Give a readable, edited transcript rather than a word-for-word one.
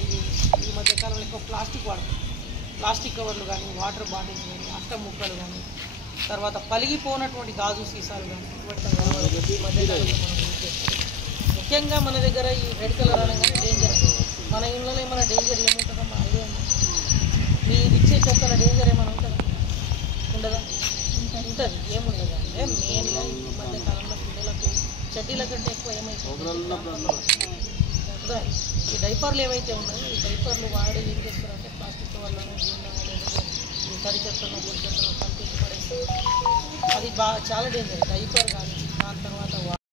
ఇంకోటి ఈ మధ్యకాలంలో ఎక్కువ ప్లాస్టిక్ వాడతాం. ప్లాస్టిక్ కవర్లు కానీ, వాటర్ బాటిల్స్ కానీ, అట్ట ముక్కలు కానీ, తర్వాత పలిగిపోనటువంటి గాజు సీసాలు కానీ ఇటువంటి మధ్యకాలంలో మనం యూజ్ చేస్తాం. ముఖ్యంగా మన దగ్గర ఈ రెడ్ కలర్ అనగానే డేంజర్. మన ఇళ్ళలో ఏమైనా డేంజర్ ఏముంటుందమ్మా? ఐడియా ఉంది? మీరు ఇచ్చే చెత్తల డేంజర్ ఏమైనా ఉంటుందా? ఉండదా? ఉంటుంది. ఏముండదు అంటే మెయిన్గా ఈ మధ్యకాలంలో పిల్లలకు చెడ్డీల కంటే ఎక్కువ ఏమైతే ఈ డైపర్లు ఏవైతే ఉన్నాయో ఈ డైపర్లు వాడి ఏం చేస్తారంటే ప్లాస్టిక్ వల్లనో ఈ తడి చెత్తను పొడి చెత్తను కంటికి పడేస్తే అది చాలా డేంజర్. డైపర్ కానీ దాని తర్వాత